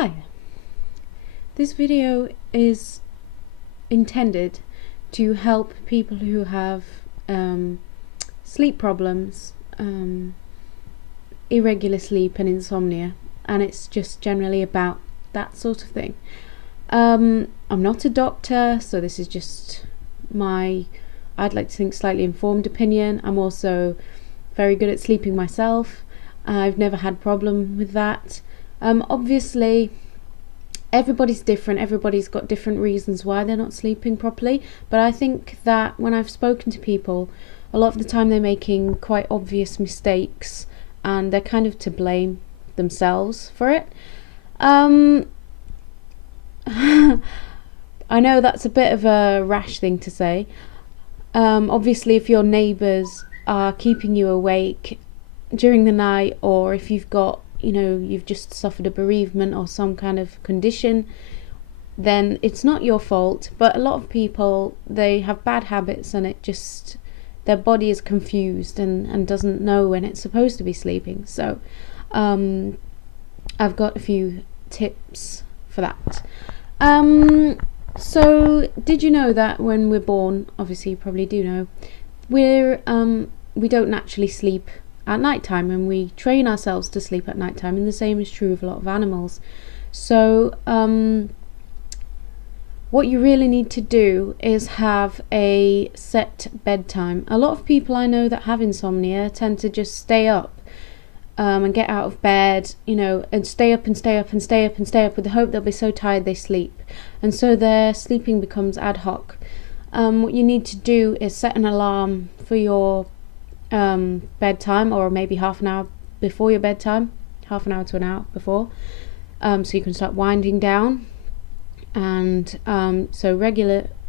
Hi, this video is intended to help people who have sleep problems, irregular sleep and insomnia, and it's just generally about that sort of thing. I'm not a doctor, so this is just my, I'd like to think, slightly informed opinion. I'm also very good at sleeping myself. I've never had a problem with that. Obviously everybody's different, everybody's got different reasons why they're not sleeping properly, but I think that when I've spoken to people, a lot of the time they're making quite obvious mistakes and they're kind of to blame themselves for it. I know that's a bit of a rash thing to say. Obviously if your neighbours are keeping you awake during the night, or if you've got, you've just suffered a bereavement or some kind of condition, then it's not your fault. But a lot of people, they have bad habits and it just, their body is confused and doesn't know when it's supposed to be sleeping. So I've got a few tips for that. So did you know that when we're born, obviously you probably do know, we don't naturally sleep at night time, and we train ourselves to sleep at night time, and the same is true of a lot of animals. So what you really need to do is have a set bedtime. A lot of people I know that have insomnia tend to just stay up and get out of bed, and stay up and stay up and stay up and stay up with the hope they'll be so tired they sleep, and so their sleeping becomes ad hoc. What you need to do is set an alarm for your bedtime, or maybe half an hour before your bedtime, half an hour to an hour before, so you can start winding down. And so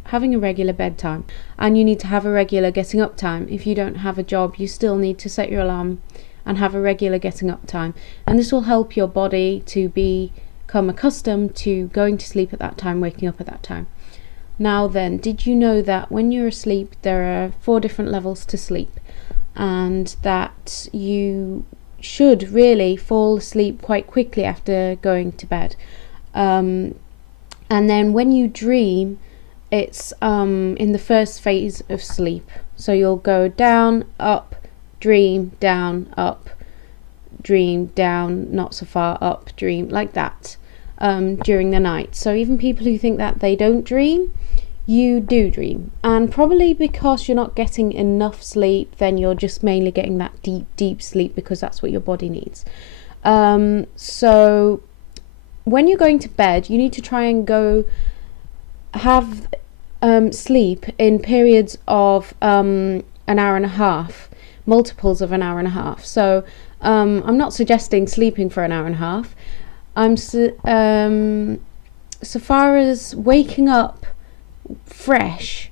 having a regular bedtime, and you need to have a regular getting up time. If you don't have a job, you still need to set your alarm and have a regular getting up time, and this will help your body to become accustomed to going to sleep at that time, waking up at that time. Now then, did you know that when you're asleep there are 4 different levels to sleep, and that you should really fall asleep quite quickly after going to bed? And then when you dream, it's in the first phase of sleep. So you'll go down, up, dream, down, up, dream, down, not so far, up, dream, like that, during the night. So even people who think that they don't dream, you do dream. And probably because you're not getting enough sleep, then you're just mainly getting that deep sleep, because that's what your body needs. So when you're going to bed, you need to try and go have sleep in periods of an hour and a half, multiples of an hour and a half. So I'm not suggesting sleeping for an hour and a half. So far as waking up fresh,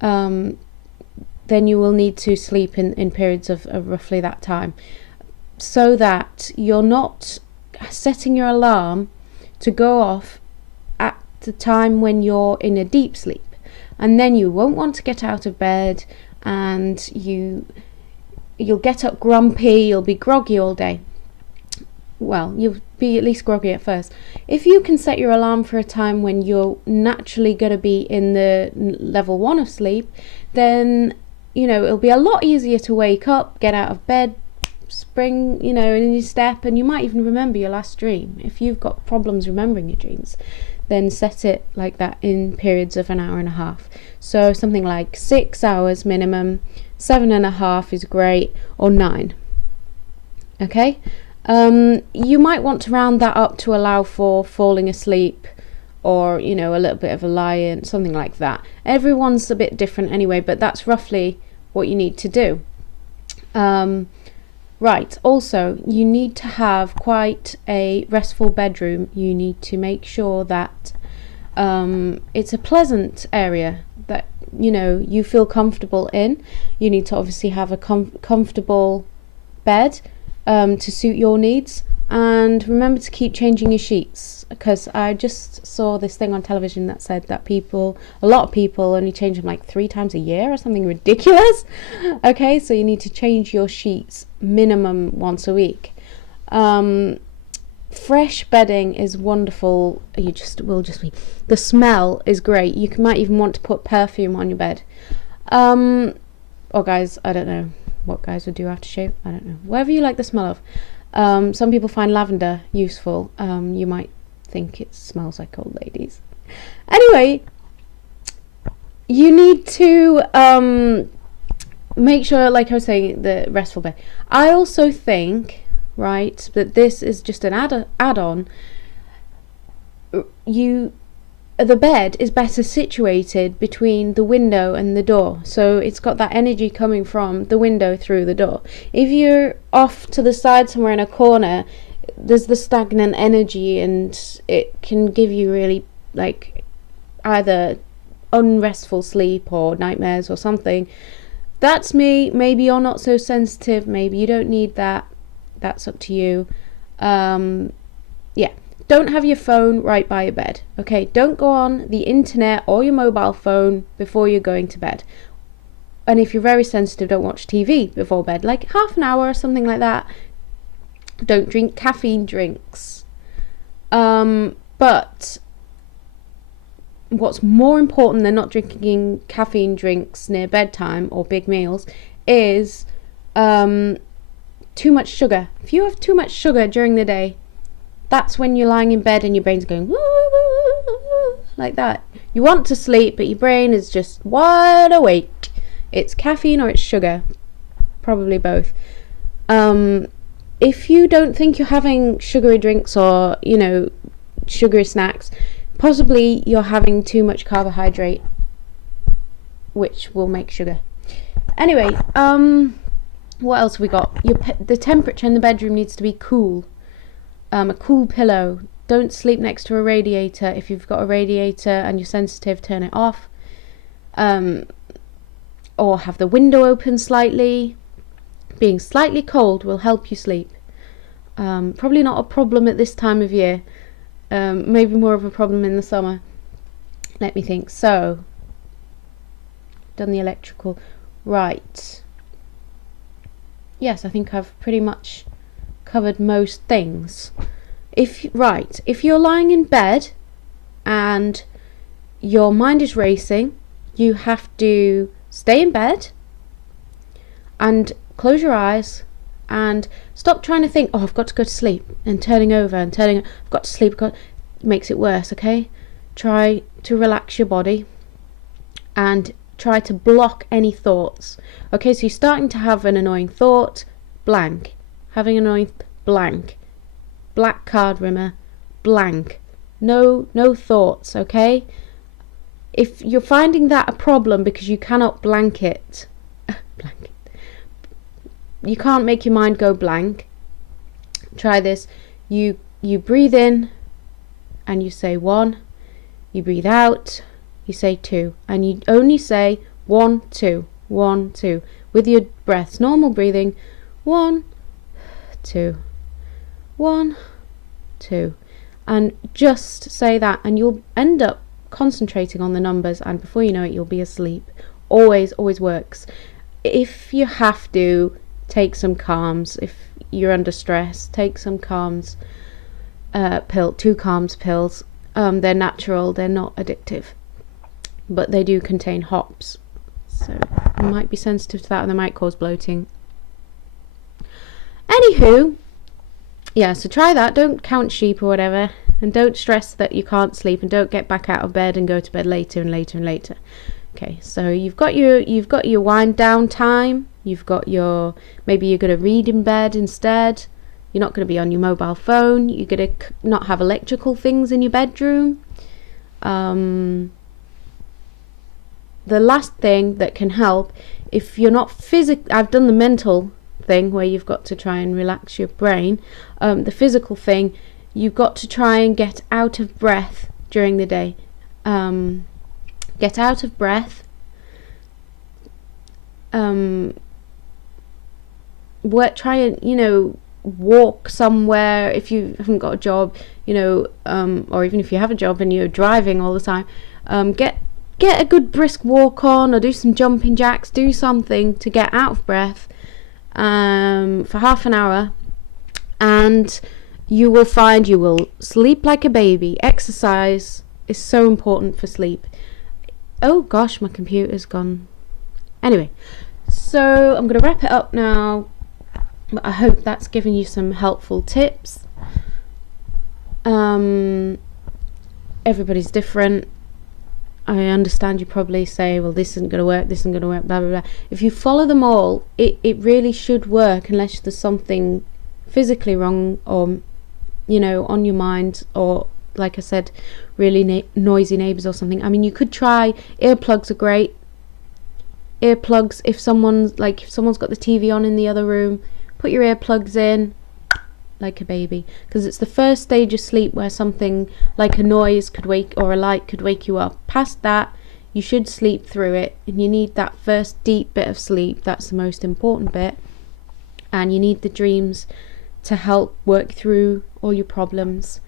then you will need to sleep in periods of roughly that time, so that you're not setting your alarm to go off at the time when you're in a deep sleep, and then you won't want to get out of bed, and you'll get up grumpy, you'll be groggy all day. Well, you'll be at least groggy at first. If you can set your alarm for a time when you're naturally going to be in the level 1 of sleep, then it'll be a lot easier to wake up, get out of bed, spring in your step, and you might even remember your last dream. If you've got problems remembering your dreams, then set it like that in periods of an hour and a half. So something like 6 hours minimum, 7.5 is great, or 9. Okay. You might want to round that up to allow for falling asleep, or a little bit of a lie-in, something like that. Everyone's a bit different anyway, but that's roughly what you need to do. Right, also you need to have quite a restful bedroom. You need to make sure that it's a pleasant area that you feel comfortable in. You need to obviously have a comfortable bed to suit your needs, and remember to keep changing your sheets, because I just saw this thing on television that said that a lot of people only change them like 3 times a year or something ridiculous. Okay, so you need to change your sheets minimum once a week. fresh bedding is wonderful. The smell is great. You might even want to put perfume on your bed. Or guys, I don't know what guys would do after shave. I don't know. Whatever you like the smell of. Some people find lavender useful. You might think it smells like old ladies. Anyway, you need to make sure, like I was saying, the restful bed. I also think, right, that this is just an add-on. The bed is better situated between the window and the door, so it's got that energy coming from the window through the door. If you're off to the side somewhere in a corner, there's the stagnant energy, and it can give you really, like, either unrestful sleep or nightmares or something. That's me. Maybe you're not so sensitive, maybe you don't need that. That's up to you. Yeah, don't have your phone right by your bed. Okay, don't go on the internet or your mobile phone before you're going to bed. And if you're very sensitive, don't watch TV before bed, like half an hour or something like that. Don't drink caffeine drinks. But what's more important than not drinking caffeine drinks near bedtime or big meals is too much sugar. If you have too much sugar during the day, that's when you're lying in bed and your brain's going woo, woo, woo, woo, like that. You want to sleep, but your brain is just wide awake. It's caffeine or it's sugar, probably both. If you don't think you're having sugary drinks or, sugary snacks, possibly you're having too much carbohydrate, which will make sugar. Anyway, what else have we got? The temperature in the bedroom needs to be cool. A cool pillow. Don't sleep next to a radiator. If you've got a radiator and you're sensitive, turn it off. Or have the window open slightly. Being slightly cold will help you sleep. Probably not a problem at this time of year. Maybe more of a problem in the summer. Let me think. So, done the electrical. Right. Yes, I think I've pretty much covered most things. If you're lying in bed and your mind is racing, you have to stay in bed and close your eyes and stop trying to think, oh, I've got to go to sleep, and turning over and I've got to sleep. Makes it worse. Okay, try to relax your body and try to block any thoughts. Okay, so you're starting to have an annoying thought, blank. Having an annoying blank. Black card rimmer, blank. No thoughts. Okay, if you're finding that a problem because you cannot you can't make your mind go blank, try this. You breathe in and you say 1, you breathe out, you say 2, and you only say 1, 2, 1, 2 with your breaths, normal breathing. 1, 2, 1, 2, and just say that, and you'll end up concentrating on the numbers, and before you know it, you'll be asleep. Always works. If you have to, take some calms. If you're under stress, take some calms 2 calms pills. They're natural, they're not addictive, but they do contain hops, so you might be sensitive to that, and they might cause bloating. Anywho, yeah, so try that. Don't count sheep or whatever, and don't stress that you can't sleep, and don't get back out of bed and go to bed later and later and later. Okay, so you've got your wind down time. Maybe you're going to read in bed instead. You're not going to be on your mobile phone. You're going to not have electrical things in your bedroom. The last thing that can help, if you're not I've done the mental thing where you've got to try and relax your brain. The physical thing, you've got to try and get out of breath during the day. Get out of breath. Try and, walk somewhere if you haven't got a job, or even if you have a job and you're driving all the time. Get a good brisk walk on, or do some jumping jacks, do something to get out of breath for half an hour, and you will find you will sleep like a baby. Exercise is so important for sleep. Oh gosh, my computer's gone. Anyway, so I'm going to wrap it up now. I hope that's given you some helpful tips. Everybody's different. I understand you probably say, well, this isn't going to work, this isn't going to work, blah, blah, blah. If you follow them all, it really should work, unless there's something physically wrong, or, you know, on your mind, or, like I said, really noisy neighbours or something. I mean, you could try, earplugs are great. Earplugs, if someone's got the TV on in the other room, put your earplugs in, like a baby, because it's the first stage of sleep where something like a noise could wake, or a light could wake you up. Past that, you should sleep through it, and you need that first deep bit of sleep. That's the most important bit, and you need the dreams to help work through all your problems.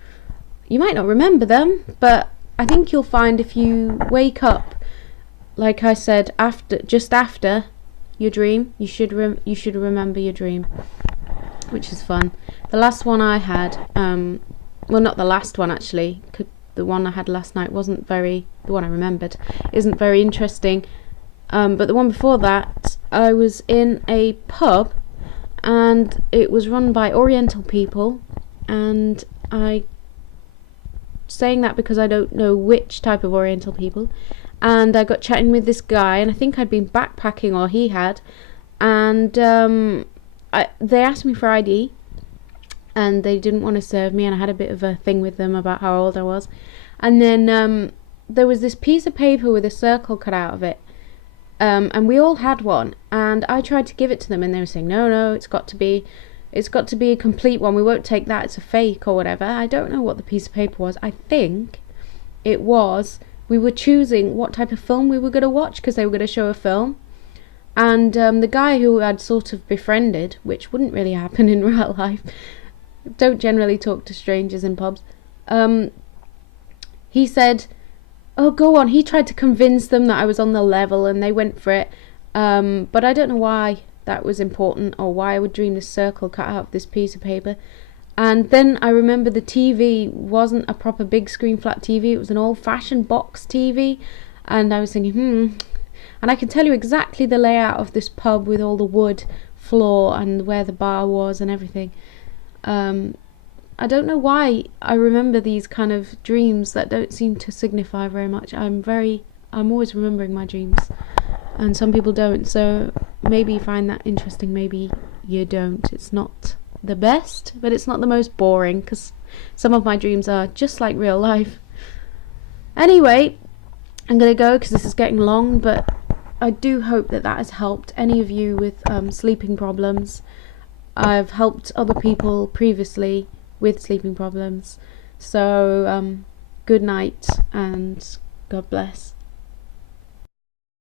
You might not remember them, but I think you'll find if you wake up, like I said, just after your dream, you should remember your dream, which is fun. The last one I had, well, not the last one actually, the one I had last night the one I remembered isn't very interesting, but the one before that, I was in a pub, and it was run by Oriental people, and saying that because I don't know which type of Oriental people, and I got chatting with this guy, and I think I'd been backpacking, or he had, and they asked me for ID, and they didn't want to serve me, and I had a bit of a thing with them about how old I was. And then there was this piece of paper with a circle cut out of it, and we all had one, and I tried to give it to them, and they were saying, no, it's got to be a complete one, we won't take that, it's a fake or whatever. I don't know what the piece of paper was. I think it was, we were choosing what type of film we were going to watch, because they were going to show a film. And the guy who I'd sort of befriended, which wouldn't really happen in real life, don't generally talk to strangers in pubs, he said, oh, go on. He tried to convince them that I was on the level, and they went for it, but I don't know why that was important, or why I would dream this circle cut out of this piece of paper. And then I remember the TV wasn't a proper big screen flat TV, it was an old-fashioned box TV, and I was thinking, and I can tell you exactly the layout of this pub with all the wood floor and where the bar was and everything. I don't know why I remember these kind of dreams that don't seem to signify very much. I'm always remembering my dreams, and some people don't, so maybe you find that interesting, maybe you don't. It's not the best, but it's not the most boring, because some of my dreams are just like real life. Anyway, I'm gonna go because this is getting long, but I do hope that has helped any of you with sleeping problems. I've helped other people previously with sleeping problems, so good night and God bless.